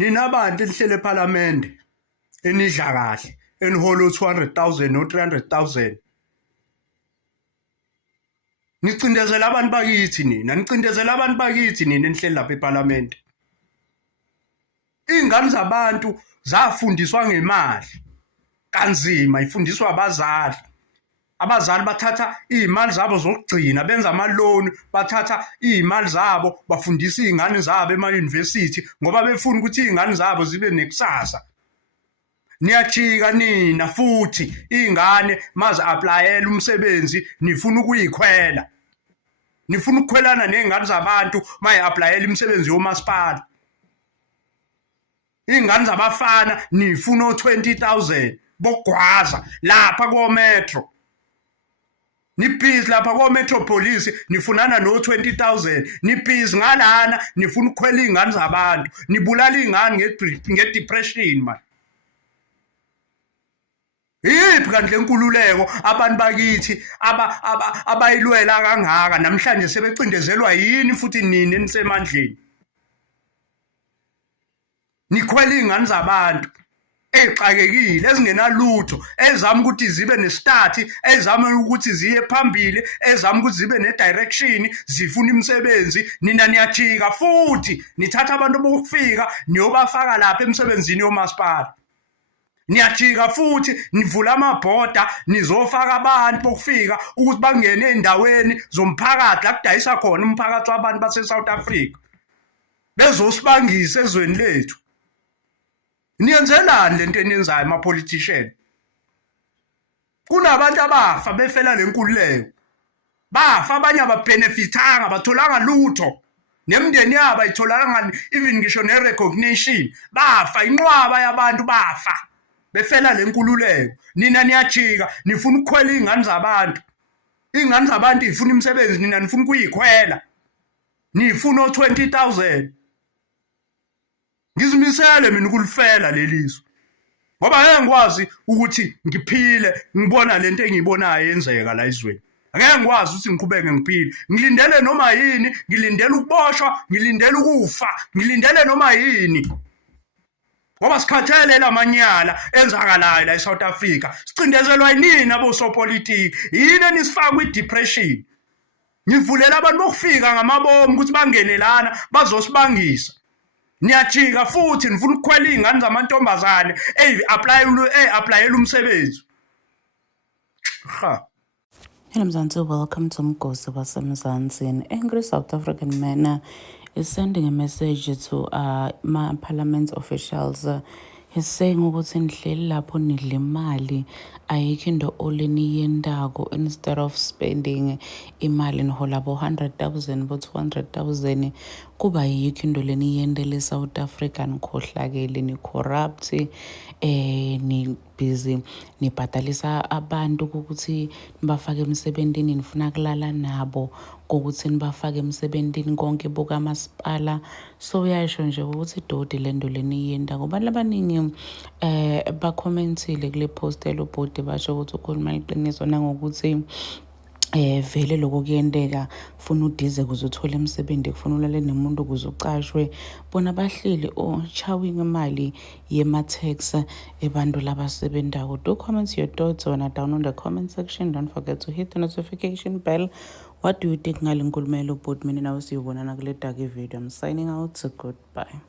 nina abantu elihlele eParliament enidla kahle eniholo 200,000 no 300,000 nicindezela abantu bakithi nina nicindezela abantu bakithi nina enihleli lapha eParliament. Ingane zabantu zafundiswa ngemali kanzima ifundiswa abazali. Abazali bathatha izimali zabo zokugcina benza amaloni, bathatha izimali zabo bafundisa izingane zabo ema-university ngoba befuna ukuthi izingane zabo zibe nekusasa. Niyajika nina futhi izingane maze applyela umsebenzi nifuna ukuyikhwela. Nifuna ukukhwelana nezingane zabantu maye applyela imisebenzi yomasipala. Izingane zabafana nifuna o20,000 bogwaza lapha ko-metro. Nibhizi lapha ko-metropolis nifunana no20,000 nibhizi ngalana nifuna ukukhwela izingane zabantu nibulala izingane ngedepression man. Yiphi kanti lenkululeko abantu bakithi abayilwela kangaka namhlanje sebecindezelwa yini futhi nini enisemandleni? Nikhwela izingane zabantu exakekile ezingenalutho ezama ukuthi zibe nestart ezama ukuthi ziye phambili ezama ukuthi zibe nedirection zifuna imisebenzi nina niyajika futhi nithatha abantu bokufika niyobafaka lapha emsebenzini yomasipala. Niyajika futhi nivula amabhoda nizofaka abantu bokufika ukuthi bangene endaweni zomphakathi la kudayisa khona umphakathi wabantu base South Africa bezosibangisa ezweni lethu. Niyenzelani lento eniyenzayo ama-politician? Kunabantu abafa befela lenkululeko. Bafa abanye ababenefitanga batholanga lutho. Nemindeni yabo ayitholanga even ngisho ne-recognition. Bafa inqwaba yabantu bafa befela lenkululeko. Nina niyajika nifuna ukukhwela izingane zabantu. Izingane zabantu zifuna imisebenzi nina nifuna ukuyikhwela. Nifuna o20,000. Ngizimisele mina ukulifela lelizwe. Ngoba ngeke ngikwazi ukuthi ngiphile ngibona lento engiyibonayo yenzeka la ezweni. Ngeke ngikwazi ukuthi ngiqhubeke ngiphile. Ngilindele noma yini, ngilindele ukuboshwa, ngilindele ukufa, ngilindele noma yini. Ngoba sikhathalela amanyala enzakalayo la eSouth Africa. Sicindezelwa yini abosopolitiki? Yini enisifaka kwi-depression? Ngivulela abantu bokufika ngamabomu ukuthi bangene lana bazosibangisa. Niyajika futhi nifuna ukukhwela izingane zamantombazane applyela umsebenzi. Ha. Hello Mzansi, welcome to Mgosi waseMzansi. An angry South African man is sending a message to my parliament officials. He's saying ukuthi nihleli lapho nidla imali ayikho into oleniyendako instead of spending imali nihola bo 100,000 bo 200,000 kuba yikho into leniyendele South Africa nikhohlakele ni corrupt ni busy nibhatalisa abantu ukuthi nibafake emsebenzini nifuna kulala nabo ukuthi nibafake emsebenzini konke buka masipala. So uyasho nje ukuthi dodi lento leniyenda ngoba labaningi bacommentile kule post elobhodi basho ukuthi ukhuluma iqiniso nangokuthi vele lokho kuyendeka ufuna udize kuze uthole umsebenzi kufuna ulale nemuntu kuze ucashwe bona bahleli chawing imali yema-tax ebantu labasebendayo. Do comment your thoughts on down on the comment section. Don't forget to hit the notification bell. What do you think ngale nkulumo elobhodi? Mina nawe siyibonana kule video. I'm signing out. Goodbye.